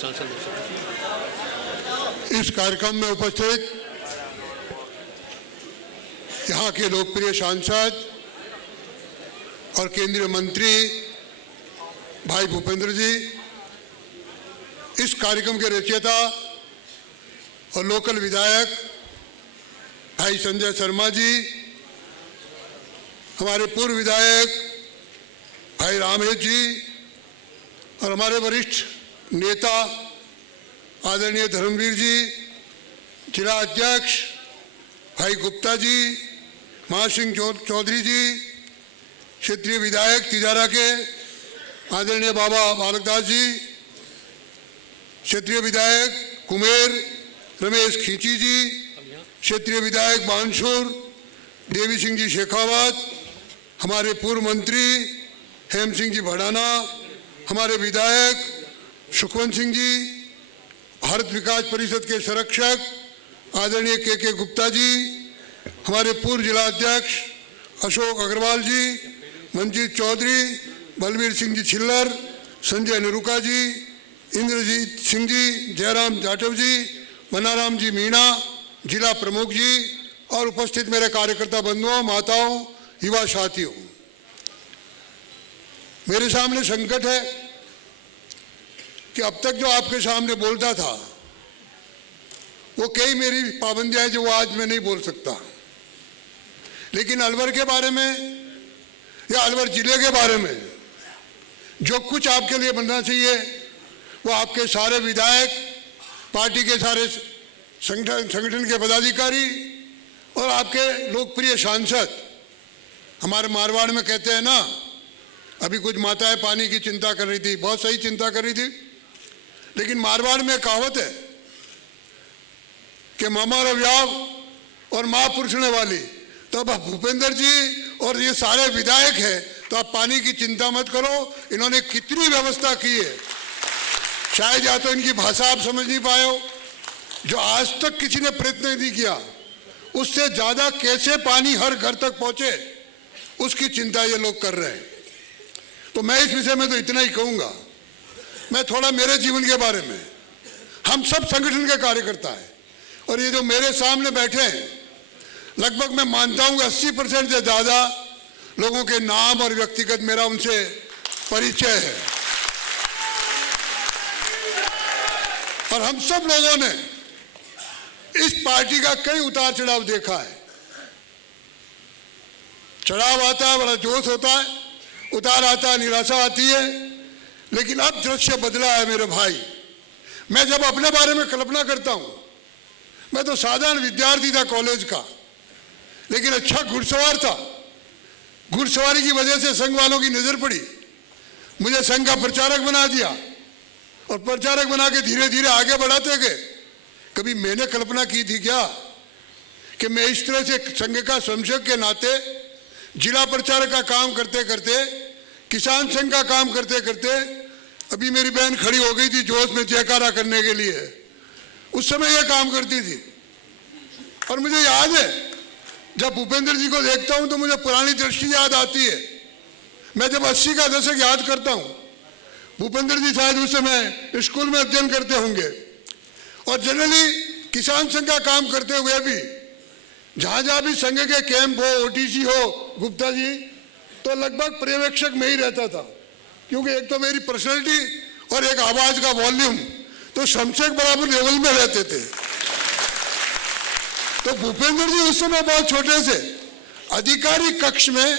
इस कार्यक्रम में उपस्थित यहाँ के लोकप्रिय सांसद और केंद्रीय मंत्री भाई भूपेंद्र जी, इस कार्यक्रम के रचयिता और लोकल विधायक भाई संजय शर्मा जी, हमारे पूर्व विधायक भाई रामेश जी और हमारे वरिष्ठ नेता आदरणीय धर्मवीर जी, जिला अध्यक्ष भाई गुप्ता जी, महासिंह चौधरी जी, क्षेत्रीय विधायक तिजारा के आदरणीय बाबा बालकदास जी, क्षेत्रीय विधायक कुमेर रमेश खींची जी, क्षेत्रीय विधायक बांसुर देवी सिंह जी शेखावत, हमारे पूर्व मंत्री हेम सिंह जी भड़ाना, हमारे विधायक सुखवंत सिंह जी, भारत विकास परिषद के संरक्षक आदरणीय के गुप्ता जी, हमारे पूर्व जिला अध्यक्ष अशोक अग्रवाल जी, मंजीत चौधरी, बलवीर सिंह जी छिल्लर, संजय निरुका जी, इंद्रजीत सिंह जी, जयराम जाटव जी, मनाराम जी मीणा, जिला प्रमुख जी और उपस्थित मेरे कार्यकर्ता बंधुओं, माताओं, युवा साथियों, मेरे सामने संकट है कि अब तक जो आपके सामने बोलता था वो कई मेरी पाबंदियां हैं जो वो आज मैं नहीं बोल सकता, लेकिन अलवर के बारे में या अलवर जिले के बारे में जो कुछ आपके लिए बनना चाहिए वो आपके सारे विधायक, पार्टी के सारे संगठन के पदाधिकारी और आपके लोकप्रिय सांसद, हमारे मारवाड़ में कहते हैं ना, अभी कुछ माताएं पानी की चिंता कर रही थी, बहुत सही चिंता कर रही थी, लेकिन मारवाड़ में कहावत है कि मामा रव्याव और माँ पुरुषने वाली, तो अब भूपेंद्र जी और ये सारे विधायक हैं तो आप पानी की चिंता मत करो। इन्होंने कितनी व्यवस्था की है, शायद या तो इनकी भाषा आप समझ नहीं पाए हो, जो आज तक किसी ने प्रयत्न नहीं किया, उससे ज्यादा कैसे पानी हर घर तक पहुंचे उसकी चिंता ये लोग कर रहे हैं। तो मैं इस विषय में तो इतना ही कहूंगा। मैं थोड़ा मेरे जीवन के बारे में, हम सब संगठन के कार्यकर्ता हैं और ये जो मेरे सामने बैठे हैं लगभग मैं मानता हूं 80% से ज्यादा लोगों के नाम और व्यक्तिगत मेरा उनसे परिचय है और हम सब लोगों ने इस पार्टी का कई उतार चढ़ाव देखा है। चढ़ाव आता है, बड़ा जोश होता है, उतार आता है, निराशा आती है, लेकिन अब दृश्य बदला है मेरे भाई। मैं जब अपने बारे में कल्पना करता हूं, मैं तो साधारण विद्यार्थी था कॉलेज का, लेकिन अच्छा घुड़सवार था। घुड़सवारी की वजह से संघ वालों की नजर पड़ी, मुझे संघ का प्रचारक बना दिया और प्रचारक बना के धीरे धीरे आगे बढ़ाते गए। कभी मैंने कल्पना की थी क्या कि मैं इस तरह से संघ का संरक्षक के नाते जिला प्रचारक का काम करते करते, किसान संघ का काम करते करते, अभी मेरी बहन खड़ी हो गई थी जोश में जयकारा करने के लिए, उस समय यह काम करती थी। और मुझे याद है जब भूपेंद्र जी को देखता हूं तो मुझे पुरानी दृष्टि याद आती है। मैं जब 80 का दशक याद करता हूं, भूपेंद्र जी शायद उस समय स्कूल में अध्ययन करते होंगे और जनरली किसान संघ का काम करते हुए भी जहां जहां भी संघ के कैंप हो, ओटीसी हो, गुप्ता जी, तो लगभग पर्यवेक्षक में ही रहता था, क्योंकि एक तो मेरी पर्सनैलिटी और एक आवाज का वॉल्यूम तो शमशेर बराबर लेवल में रहते थे। तो भूपेंद्र जी उस समय बहुत छोटे से अधिकारी कक्ष में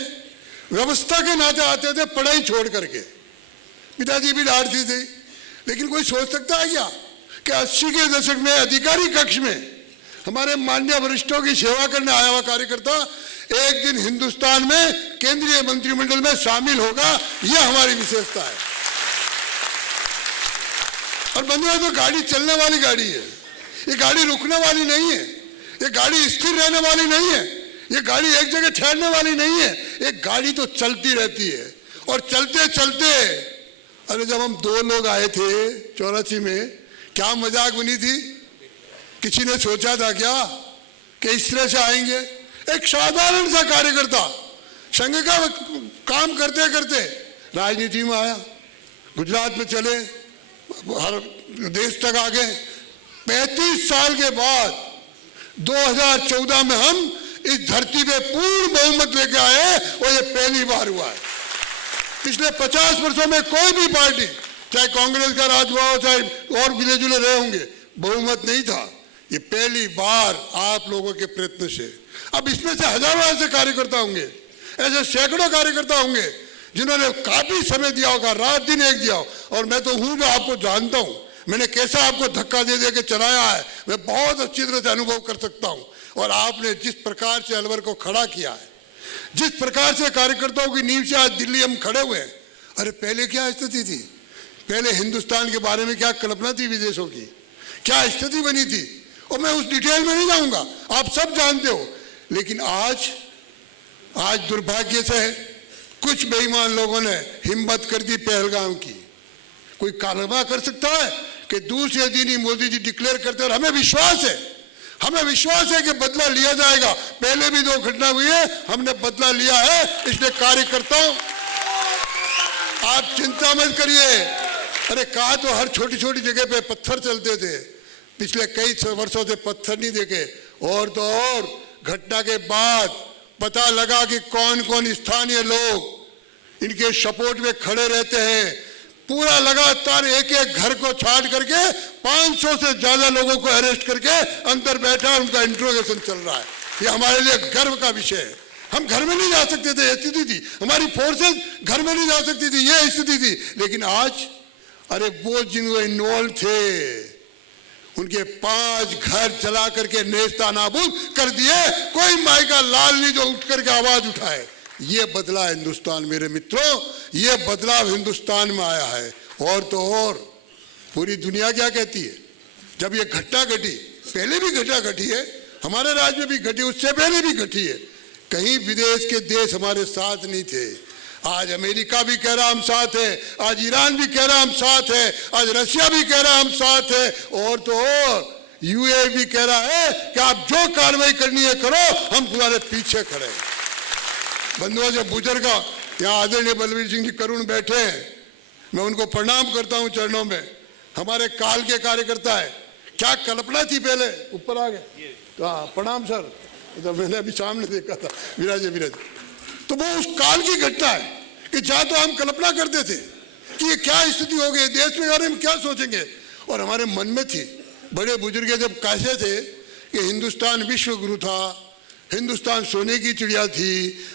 व्यवस्था के नाते आते थे, पढ़ाई छोड़ करके। पिताजी भी डांटते थे, लेकिन कोई सोच सकता है क्या कि 80 के दशक में अधिकारी कक्ष में हमारे माननीय वरिष्ठों की सेवा करने आया हुआ कार्यकर्ता एक दिन हिंदुस्तान में केंद्रीय मंत्रिमंडल में शामिल होगा, यह हमारी विशेषता है। और बंधुओं, तो गाड़ी चलने वाली गाड़ी है, ये गाड़ी रुकने वाली नहीं है, ये गाड़ी स्थिर रहने वाली नहीं है, ये गाड़ी एक जगह ठहरने वाली नहीं है, एक गाड़ी तो चलती रहती है। और चलते चलते, अरे जब हम 2 लोग आए थे 84 में, क्या मजाक बनी थी, किसी ने सोचा था क्या कि इस तरह से आएंगे? एक साधारण सा कार्यकर्ता संघ का काम करते करते राजनीति में आया, गुजरात में चले, हर देश तक आ गए। 35 साल के बाद 2014 में हम इस धरती पे पूर्ण बहुमत लेके आए और ये पहली बार हुआ है। पिछले 50 वर्षों में कोई भी पार्टी, चाहे कांग्रेस का राज हुआ हो, चाहे और मिले जुले रहे होंगे, बहुमत नहीं था। ये पहली बार आप लोगों के प्रयत्न से। अब इसमें से हजारों ऐसे कार्यकर्ता होंगे, ऐसे सैकड़ों कार्यकर्ता होंगे जिन्होंने काफी समय दिया होगा, रात दिन एक दिया हो। और मैं तो हूं, मैं आपको जानता हूं, मैंने कैसा आपको धक्का दे दे के चलाया है, मैं बहुत अच्छी तरह से अनुभव कर सकता हूं। और आपने जिस प्रकार से अलवर को खड़ा किया है, जिस प्रकार से कार्यकर्ताओं की नींव से आज दिल्ली हम खड़े हुए हैं। अरे पहले क्या स्थिति थी? पहले हिंदुस्तान के बारे में क्या कल्पना थी विदेशों की, क्या स्थिति बनी थी? और मैं उस डिटेल में नहीं जाऊंगा, आप सब जानते हो। लेकिन आज दुर्भाग्य से कुछ बेईमान लोगों ने हिम्मत कर दी पहलगाम की। कोई कल्पना कर सकता है कि दूसरे दिन ही मोदी जी डिक्लेयर करते, और हमें विश्वास है कि बदला लिया जाएगा। पहले भी 2 घटना हुई है, हमने बदला लिया है। इसलिए कार्यकर्ताओं, आप चिंता मत करिए। अरे कहा तो हर छोटी छोटी जगह पे पत्थर चलते थे, पिछले कई वर्षों से पत्थर नहीं देखे। और तो और घटना के बाद पता लगा कि कौन कौन स्थानीय लोग इनके सपोर्ट में खड़े रहते हैं। पूरा लगातार एक एक घर को छाट करके 500 से ज्यादा लोगों को अरेस्ट करके अंदर बैठा, उनका इंट्रोगेशन चल रहा है। ये हमारे लिए गर्व का विषय है। हम घर में नहीं जा सकते थे, स्थिति थी, हमारी फोर्सेस घर में नहीं जा सकती थी, ये स्थिति थी। लेकिन आज अरे वो जिनके इन्वॉल्व थे उनके 5 घर जला करके नेस्ता नाबूद कर दिए। कोई माई का लाल नहीं जो उठ करके आवाज उठाए। ये बदला हिंदुस्तान मेरे मित्रों, ये बदलाव हिंदुस्तान में आया है। और तो और पूरी दुनिया क्या कहती है जब ये घटना घटी? पहले भी घटना घटी है, हमारे राज्य में भी घटी, उससे पहले भी घटी है। कहीं विदेश के देश हमारे साथ नहीं थे। आज अमेरिका भी कह रहा हम साथ है, आज ईरान भी कह रहा हम साथ है, आज रशिया भी कह रहा हम साथ है, और तो और यूएई भी कह रहा है कि आप जो कार्रवाई करनी है करो, हम तुम्हारे पीछे खड़े हैं। बंधुओं, जब बुजुर्ग यहाँ आदरणीय बलवीर सिंह जी करुण बैठे हैं, मैं उनको प्रणाम करता हूँ चरणों में। हमारे काल के कार्यकर्ता है, क्या कल्पना थी पहले? ऊपर आ गए तो हाँ, प्रणाम सर। तो मैंने अभी सामने देखा था, विराज। तो वो उस काल की घटना है कि जहाँ तो हम कल्पना करते थे कि ये क्या स्थिति हो गई, देश में बारे में क्या सोचेंगे। और हमारे मन में थी, बड़े बुजुर्ग जब कहते थे कि हिंदुस्तान विश्व गुरु था, हिंदुस्तान सोने की चिड़िया थी,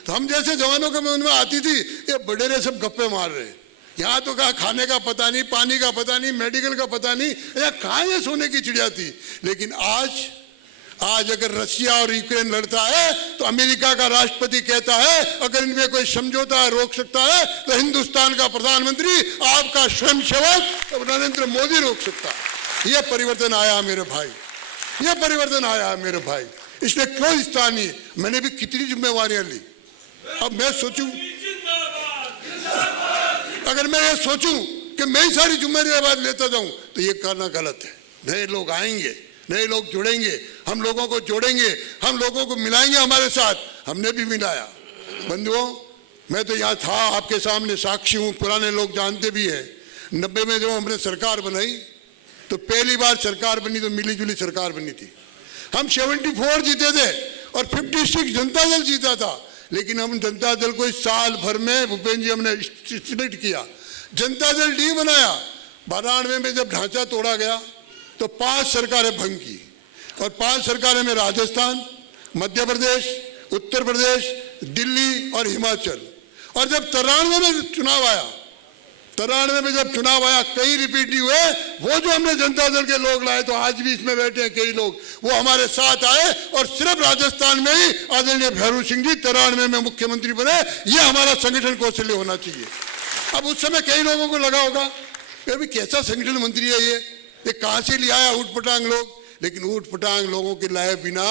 तो हम जैसे जवानों के मन में आती थी ये बड़े सब गप्पे मार रहे, यहाँ तो कहा खाने का पता नहीं, पानी का पता नहीं, मेडिकल का पता नहीं, या कहाँ ये सोने की चिड़िया थी। लेकिन आज अगर रशिया और यूक्रेन लड़ता है तो अमेरिका का राष्ट्रपति कहता है अगर इनमें कोई समझौता रोक सकता है तो हिंदुस्तान का प्रधानमंत्री, आपका स्वयंसेवक नरेंद्र मोदी रोक सकता है। यह परिवर्तन आया मेरे भाई, यह परिवर्तन आया मेरे भाई। इसलिए क्यों स्थानीय, मैंने भी कितनी जिम्मेवारियां ली। अब मैं सोचूं, अगर मैं ये सोचूं कि मैं ही सारी जिम्मेदारी लेता जाऊं तो ये करना गलत है। नए लोग आएंगे, नए लोग जुड़ेंगे, हम लोगों को जोड़ेंगे, हम लोगों को मिलाएंगे हमारे साथ। हमने भी मिलाया। बंधुओं, मैं तो यहाँ था, आपके सामने साक्षी हूँ, पुराने लोग जानते भी हैं। 90 में जब हमने सरकार बनाई तो पहली बार सरकार बनी तो मिली जुली सरकार बनी थी। हम 74 जीते थे और 56 जनता दल जीता था। लेकिन हम जनता दल को इस साल भर में भूपेन्द्र जी हमने स्प्लिट किया, जनता दल डी बनाया। 92 में जब ढांचा तोड़ा गया तो 5 सरकारें भंग की, और 5 सरकारें में राजस्थान, मध्य प्रदेश, उत्तर प्रदेश, दिल्ली और हिमाचल। और जब 93 में चुनाव आया, 93 में जब चुनाव आया, कई रिपीट नहीं हुए। वो जो हमने जनता दल के लोग लाए, तो आज भी इसमें बैठे हैं कई लोग, वो हमारे साथ आए। और सिर्फ राजस्थान में ही आदरणीय भैरू सिंह जी 93 में मुख्यमंत्री बने। ये हमारा संगठन कौशल्य होना चाहिए। अब उस समय कई लोगों को लगा होगा अभी कैसा संगठन मंत्री है ये कहाँ से लिया है ऊट पटांग लोग। लेकिन ऊट पटांग लोगों के लाए बिना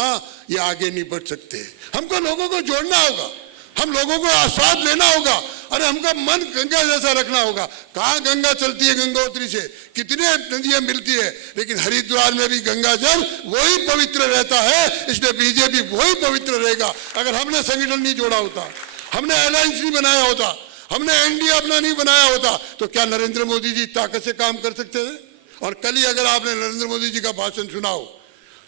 ये आगे नहीं बढ़ सकते। हमको लोगों को जोड़ना होगा, हम लोगों को साथ लेना होगा। अरे हमका मन गंगा जैसा रखना होगा। कहाँ गंगा चलती है गंगोत्री से, कितने नदियां मिलती है, लेकिन हरिद्वार में भी गंगा जल वही पवित्र रहता है। इसलिए बीजेपी वही पवित्र रहेगा। अगर हमने संगठन नहीं जोड़ा होता, हमने अलायंस नहीं बनाया होता, हमने एनडीए अपना नहीं बनाया होता, तो क्या नरेंद्र मोदी जी ताकत से काम कर सकते थे? और कल ही अगर आपने नरेंद्र मोदी जी का भाषण सुना हो,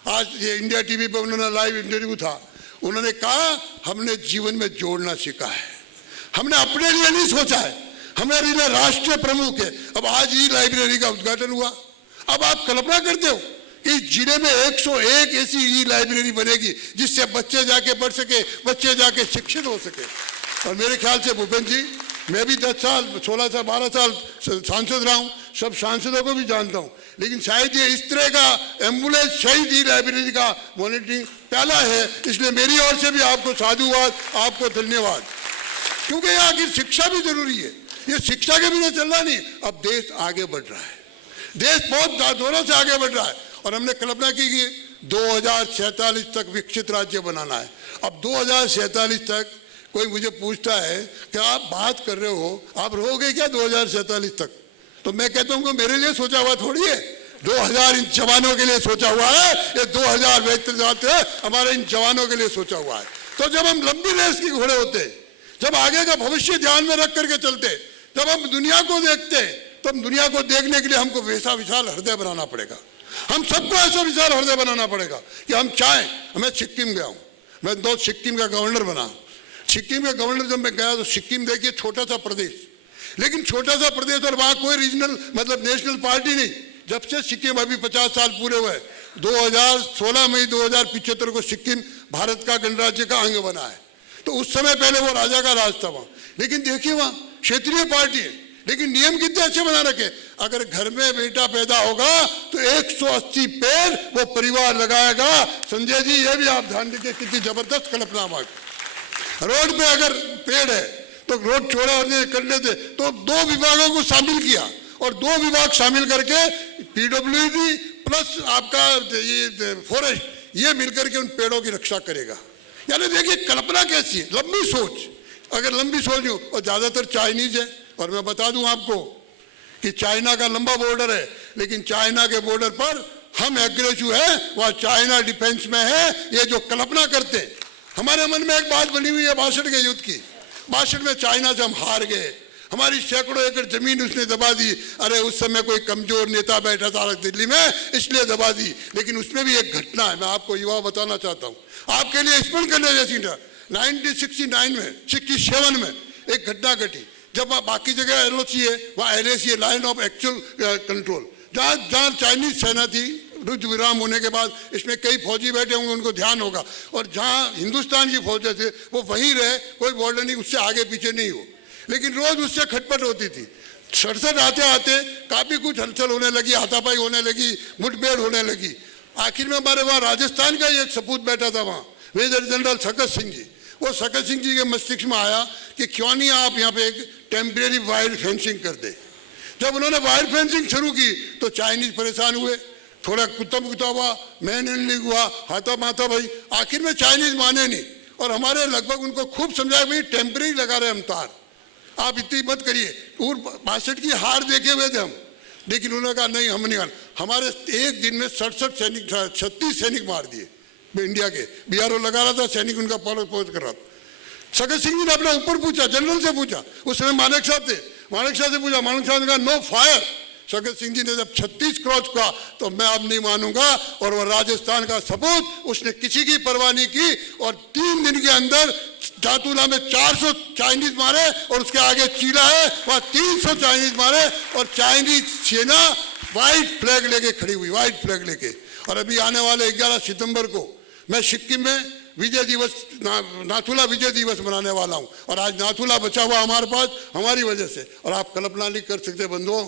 आज ये इंडिया टीवी पे उन्होंने लाइव इंटरव्यू था, उन्होंने कहा हमने जीवन में जोड़ना सीखा है, हमने अपने लिए नहीं सोचा है, हमारे लिए राष्ट्रीय प्रमुख है। अब आज ही लाइब्रेरी का उद्घाटन हुआ। अब आप कल्पना करते हो कि जिले में 101 ऐसी ई लाइब्रेरी बनेगी जिससे बच्चे जाके पढ़ सके, बच्चे जाके शिक्षित हो सके। और मेरे ख्याल से भूपेंद्र जी, मैं भी 10 साल 16 साल 12 साल सांसद रहा हूँ, सब सांसदों को भी जानता हूँ, लेकिन शायद ये इस तरह का एम्बुलेंस शहीद ई लाइब्रेरी का मॉनिटरिंग पहला है। इसलिए मेरी ओर से भी आपको साधुवाद, आपको धन्यवाद, क्योंकि यहाँ की शिक्षा भी जरूरी है। ये शिक्षा के बिना चलना नहीं। अब देश आगे बढ़ रहा है, देश बहुत जोरों से आगे बढ़ रहा है और हमने कल्पना की कि 2047 तक विकसित राज्य बनाना है। अब 2047 तक कोई मुझे पूछता है कि आप बात कर रहे हो, आप रहोगे क्या 2047 तक? तो मैं कहता हूँ कि मेरे लिए सोचा हुआ थोड़ी है, 2000 इन जवानों के लिए सोचा हुआ है, ये 2000 व्यक्ति हमारे इन जवानों के लिए सोचा हुआ है। तो जब हम लंबी रेस की घोड़े होते, जब आगे का भविष्य ध्यान में रख करके चलते, जब हम दुनिया को देखते, तो हम दुनिया को देखने के लिए हमको वैसा विशाल हृदय बनाना पड़ेगा। हम सबको ऐसा विशाल हृदय बनाना पड़ेगा कि हम चाहें। मैं सिक्किम गया हूँ, मैं सिक्किम का गवर्नर बना। सिक्किम का गवर्नर जब मैं गया तो सिक्किम देखिए छोटा सा प्रदेश, लेकिन छोटा सा प्रदेश और वहाँ कोई रीजनल मतलब नेशनल पार्टी नहीं। जब से सिक्किम अभी 50 साल पूरे हुए, 2016 मई 2075 को सिक्किम भारत का गणराज्य का अंग बना है। तो उस समय पहले वो राजा का राज था वहाँ, लेकिन देखिए वहाँ क्षेत्रीय पार्टी है, लेकिन नियम कितने अच्छे बना रखे। अगर घर में बेटा पैदा होगा तो 180 पेड़ वो परिवार लगाएगा। संजय जी ये भी आप ध्यान दीजिए, कितनी जबरदस्त कल्पना है। रोड पे अगर पेड़ है तो रोड चौड़ा करने दे, तो 2 विभागों को शामिल किया और 2 विभाग शामिल करके पीडब्ल्यूडी प्लस आपका ये फॉरेस्ट, ये मिलकर के उन पेड़ों की रक्षा करेगा। यानी देखिए कल्पना कैसी है, लंबी सोच। अगर लंबी सोच हो, और ज्यादातर चाइनीज है। और मैं बता दूं आपको कि चाइना का लंबा बॉर्डर है, लेकिन चाइना के बॉर्डर पर हम एग्रेसिव है, वह चाइना डिफेंस में है। ये जो कल्पना करते, हमारे मन में एक बात बनी हुई है 62 के युद्ध की। 62 में चाइना से हम हार गए, हमारी सैकड़ों एकड़ जमीन उसने दबा दी। अरे उस समय कोई कमजोर नेता बैठा था दिल्ली में, इसलिए दबा दी। लेकिन उसमें भी एक घटना है, मैं आपको युवा बताना चाहता हूँ, आपके लिए स्मरण करने जैसी था। 1969 में 67 में एक घटना घटी, जब बाकी जगह एलओसी है, वहाँ एलएसी है, लाइन ऑफ एक्चुअल कंट्रोल, जहाँ चाइनीज सेना थी। युद्ध विराम होने के बाद इसमें कई फौजी बैठे होंगे, उनको ध्यान होगा। और जहाँ हिंदुस्तान की फौजें थे वो वहीं रहे, कोई बॉर्डर नहीं, उससे आगे पीछे नहीं हो। लेकिन रोज उससे खटपट होती थी। 67 आते आते काफी कुछ हलचल होने लगी, हाथापाई होने लगी, मुठभेड़ होने लगी। आखिर में हमारे वहाँ राजस्थान का ही एक सपूत बैठा था वहाँ, मेजर जनरल सकत सिंह जी। वो सकत सिंह जी के मस्तिष्क में आया कि क्यों नहीं आप यहाँ पे एक टेम्परेरी वायर फेंसिंग कर दे। जब उन्होंने वायर फेंसिंग शुरू की तो चाइनीज परेशान हुए, थोड़ा कुत्ता हुआ, मैन हुआ, हाथा माथा भाई। आखिर में चाइनीज माने नहीं और हमारे लगभग उनको खूब समझाया, भाई टेम्परेरी लगा रहे हम तार, आप इतनी मत करिए। 62 की हार देखे हुए थे हम, लेकिन उन्होंने कहा नहीं हम नहीं। हमारे एक दिन में 67 सैनिक, 36 सैनिक मार दिए इंडिया के। बीआरओ लगा रहा था, सैनिक उनका पहुंच कर रहा था। सकत सिंह जी ने अपने ऊपर पूछा, जनरल से पूछा, उस समय मानेक साहब थे, मानेक साहब से पूछा, मानेक साहब ने कहा नो फायर। सकत सिंह जी ने जब 36 क्रॉस किया तो मैं अब नहीं मानूंगा। और वह राजस्थान का सपूत, उसने किसी की परवाह नहीं की और 3 दिन के अंदर जातूला में 400 चाइनीज मारे और उसके आगे चीला है, वह 300 चाइनीज मारे और चाइनीज सेना व्हाइट फ्लैग लेके खड़ी हुई, व्हाइट फ्लैग लेके। और अभी आने वाले 11 सितंबर को मैं सिक्किम में विजय दिवस, नाथुला विजय दिवस मनाने वाला हूँ। और आज नाथुला बचा हुआ हमारे पास हमारी वजह से। और आप कल्पना नहीं कर सकते बंधुओं,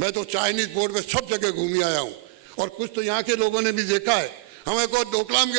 मैं तो चाइनीज बोर्ड में सब जगह घूमी आया हूँ और कुछ तो यहाँ के लोगों ने भी देखा है। हमें को डोकलाम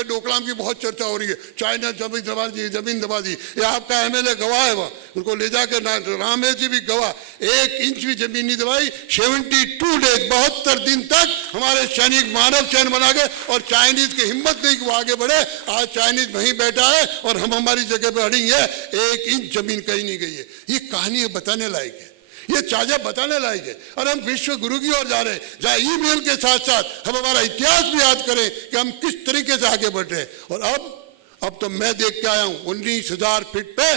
की बहुत चर्चा हो रही है, चाइना जमीन दबा दी। ये आपका एमएलए गवाह है, वह उनको ले जाकर रामेश जी भी गवाह, 1 इंच भी जमीन नहीं दबाई। 72 डेज, 72 दिन तक हमारे सैनिक मानव चैन बना गए और चाइनीज की हिम्मत नहीं कि वो आगे बढ़े। आज चाइनीज वहीं बैठा है और हम हमारी जगह पर अड़ी है, 1 इंच जमीन कहीं नहीं गई है। ये कहानी बताने लायक है, ये चाजा बताने लायक है। और हम विश्व गुरु की ओर जा रहे हैं, जहाँ ईमेल के साथ साथ हम हमारा इतिहास भी याद करें कि हम किस तरीके से आगे बढ़ रहे हैं। और अब तो मैं देख के आया हूँ 19,000 फीट पे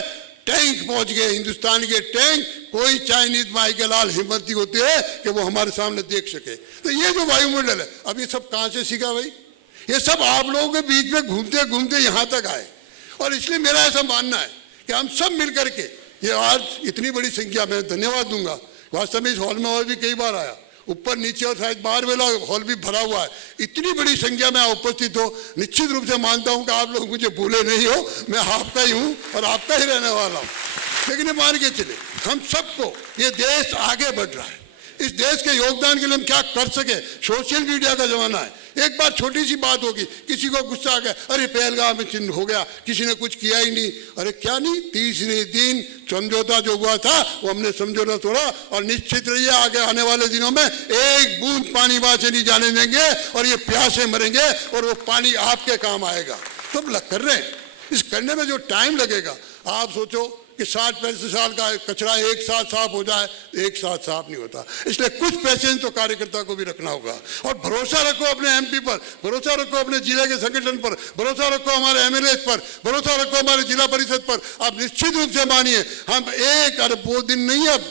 टैंक पहुंच गए, हिंदुस्तान के टैंक। कोई चाइनीज माई के लाल हिम्मती होते हैं कि वो हमारे सामने देख सके। तो ये जो वायुमंडल है, अब ये सब कहां से सीखा भाई? ये सब आप लोगों के बीच में घूमते घूमते यहां तक आए। और इसलिए मेरा ऐसा मानना है कि हम सब मिलकर के ये आज इतनी बड़ी संख्या में धन्यवाद दूंगा। वास्तव में इस हॉल में और भी कई बार आया, ऊपर नीचे और शायद बाहर वाला हॉल भी भरा हुआ है। इतनी बड़ी संख्या में आप उपस्थित हो, निश्चित रूप से मानता हूं कि आप लोग मुझे भूले नहीं हो। मैं आपका ही हूं और आपका ही रहने वाला हूं। लेकिन ये मान के चले, हम सबको ये देश आगे बढ़ रहा है। इस देश के योगदान के लिए हम क्या कर सके। सोशल मीडिया का जमाना है। एक बार छोटी सी बात होगी, किसी को गुस्सा आ गया, अरे पहलगाम में चिन्ह हो गया, किसी ने कुछ किया ही नहीं। अरे क्या नहीं, तीसरे दिन समझौता जो हुआ था वो हमने समझौता तोड़ा। और निश्चित रहिए आगे आने वाले दिनों में एक बूंद पानी वहां से नहीं जाने देंगे और ये प्यासे मरेंगे और वो पानी आपके काम आएगा। तो हम कर रहे हैं। इस करने में जो टाइम लगेगा, आप सोचो कि 60-65 साल का कचरा एक साथ साफ हो जाए, एक साथ साफ नहीं होता। इसलिए कुछ पेशेंस तो कार्यकर्ता को भी रखना होगा। और भरोसा रखो अपने एमपी पर, भरोसा रखो अपने जिले के संगठन पर, भरोसा रखो हमारे एमएलए पर, भरोसा रखो हमारे जिला परिषद पर। आप निश्चित रूप से मानिए, हम 1 अरब वो दिन नहीं अब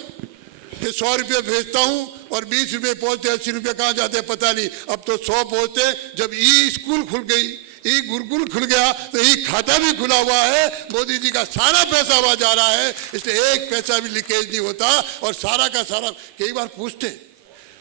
कि 100 रुपये भेजता हूँ और 20 रुपये पहुँचते, 80 रुपये कहाँ जाते पता नहीं। अब तो 100 पहुँचते। जब ई स्कूल खुल गई, ई गुरुकुल खुल गया, तो ई खाता भी खुला हुआ है। मोदी जी का सारा पैसा वहां जा रहा है। इसलिए एक पैसा भी लीकेज नहीं होता। और सारा का सारा, कई बार पूछते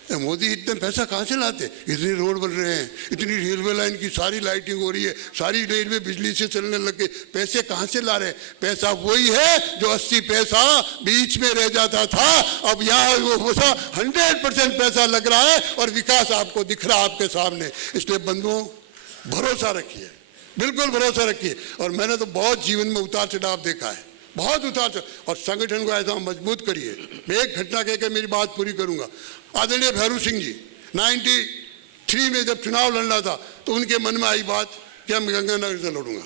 मोदी इतने पैसा कहाँ से लाते, इतनी रोड बन रहे हैं, इतनी रेलवे लाइन की सारी लाइटिंग हो रही है, सारी रेलवे बिजली से चलने लग गई, पैसे कहाँ से ला रहे हैं? पैसा वही है जो 80 पैसा बीच में रह जाता था। अब यहाँ वो 100% पैसा लग रहा है और विकास आपको दिख रहा है आपके सामने। इसलिए बंधुओं, भरोसा रखिए, बिल्कुल भरोसा रखिए। और मैंने तो बहुत जीवन में उतार चढ़ाव देखा है, बहुत उतार चढ़ाव। और संगठन को ऐसा मजबूत करिए। मैं एक घटना कहकर मेरी बात पूरी करूंगा। आदरणीय भैरू सिंह जी 93 में जब चुनाव लड़ना था तो उनके मन में आई बात कि हम गंगानगर से लड़ूंगा।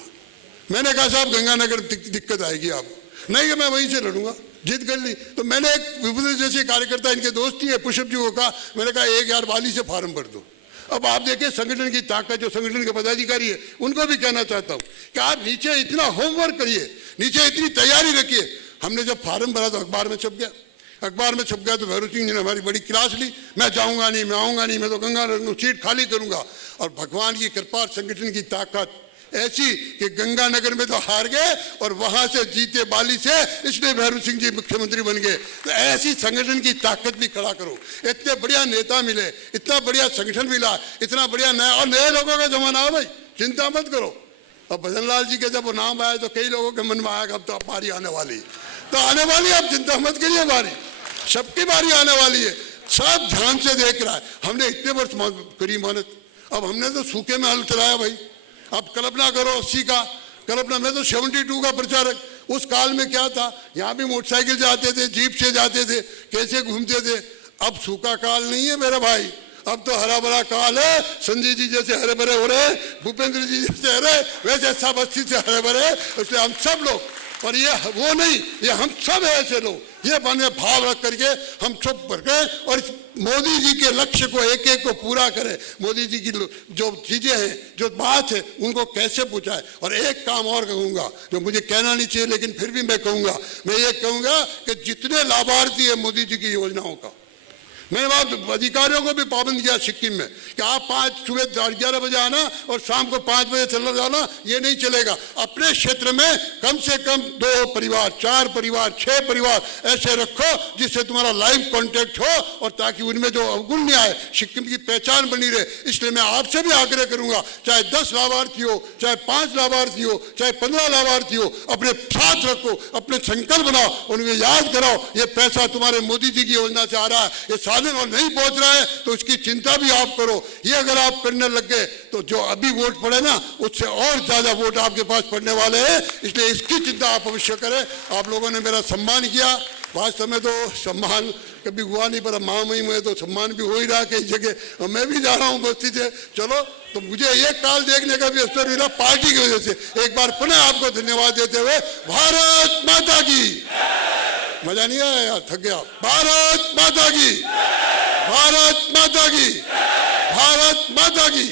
मैंने कहा साहब गंगानगर दिक्कत आएगी आपको। नहीं कि मैं वहीं से लड़ूंगा, जीत कर ली। तो मैंने एक विभूति जैसे कार्यकर्ता, इनके दोस्त ही है पुष्प जी को कहा, मैंने कहा 1000 वाली से फार्म भर दो। अब आप देखिए संगठन की ताकत, जो संगठन के पदाधिकारी है उनको भी कहना चाहता हूं कि आप नीचे इतना होमवर्क करिए, नीचे इतनी तैयारी रखिए। हमने जब फार्म भरा तो अखबार में छप गया, अखबार में छप गया तो भैरू सिंह जी ने हमारी बड़ी क्लास ली। मैं जाऊंगा नहीं, मैं आऊंगा नहीं, मैं तो गंगानगर सीट खाली करूंगा। और भगवान की कृपा, संगठन की ताकत ऐसी कि गंगानगर में तो हार गए और वहां से जीते बाली से, इसलिए भैरू सिंह जी मुख्यमंत्री बन गए। तो ऐसी संगठन की ताकत भी खड़ा करो। इतने बढ़िया नेता मिले, इतना बढ़िया संगठन मिला, इतना बढ़िया नया, और नए लोगों का जमाना है भाई, चिंता मत करो। और भजन लाल जी के जब वो नाम आया तो कई लोगों के मन में आया अब तो अब बारी आने वाली, तो आने वाली, आप चिंता मत करिए, बारी सबकी बारी आने वाली है। सब ध्यान से देख रहा है। हमने इतने वर्ष करी मेहनत, अब हमने तो सूखे में हल चलाया भाई। अब कल्पना करो 80 का, कल्पना में तो 72 का प्रचारक। उस काल में क्या था, यहाँ भी मोटरसाइकिल जाते थे, जीप से जाते थे, कैसे घूमते थे। अब सूखा काल नहीं है मेरे भाई, अब तो हरा भरा काल है। संजय जी जैसे हरे भरे हो रहे, भूपेंद्र जी जैसे हरे, वैसे सब 80 से हरे भरे। इसलिए हम सब लोग, और ये वो नहीं, ये हम सब ऐसे लोग, ये बने भाव रख करके हम चुप कर गए और मोदी जी के लक्ष्य को एक एक को पूरा करें। मोदी जी की जो चीजें हैं, जो बात है, उनको कैसे पहुंचाए। और एक काम और कहूंगा जो मुझे कहना नहीं चाहिए लेकिन फिर भी मैं कहूंगा, मैं ये कहूंगा कि जितने लाभार्थी है मोदी जी की योजनाओं का, मैंने वहां अधिकारियों को भी पाबंद किया सिक्किम में कि आप 5 सुबह 11 बजे आना और शाम को 5 बजे चला जाना, ये नहीं चलेगा। अपने क्षेत्र में कम से कम 2 परिवार, 4 परिवार, 6 परिवार ऐसे रखो जिससे तुम्हारा लाइव कांटेक्ट हो और ताकि उनमें जो अवगुण नहीं आए, सिक्किम की पहचान बनी रहे। इसलिए मैं आपसे भी आग्रह करूंगा, चाहे 10 लाभार्थी हो, चाहे 5 लाभार्थी हो, चाहे 15 लाभार्थी हो, अपने साथ रखो, अपने संकल्प बनाओ, उन्हें याद कराओ ये पैसा तुम्हारे मोदी जी की योजना से आ रहा है, ये और नहीं पहुंच रहा है तो उसकी चिंता भी आप करो। ये अगर आप करने लग गए तो जो अभी वोट पड़े ना, उससे और ज्यादा वोट आपके पास पड़ने वाले हैं। इसलिए इसकी चिंता आप अवश्य करें। आप लोगों ने मेरा सम्मान किया, वास्तव में तो सम्मान कभी हुआ नहीं, पर महामहिम में तो सम्मान भी हो ही रहा कई जगह। मैं भी जा रहा हूँ बस्ती से, चलो, तो मुझे एक काल देखने का भी अवसर मिला पार्टी की वजह से। एक बार पुनः आपको धन्यवाद देते हुए, भारत माता की, मजा नहीं आया यार, थक गया। भारत माता की, भारत माता की, भारत माता की।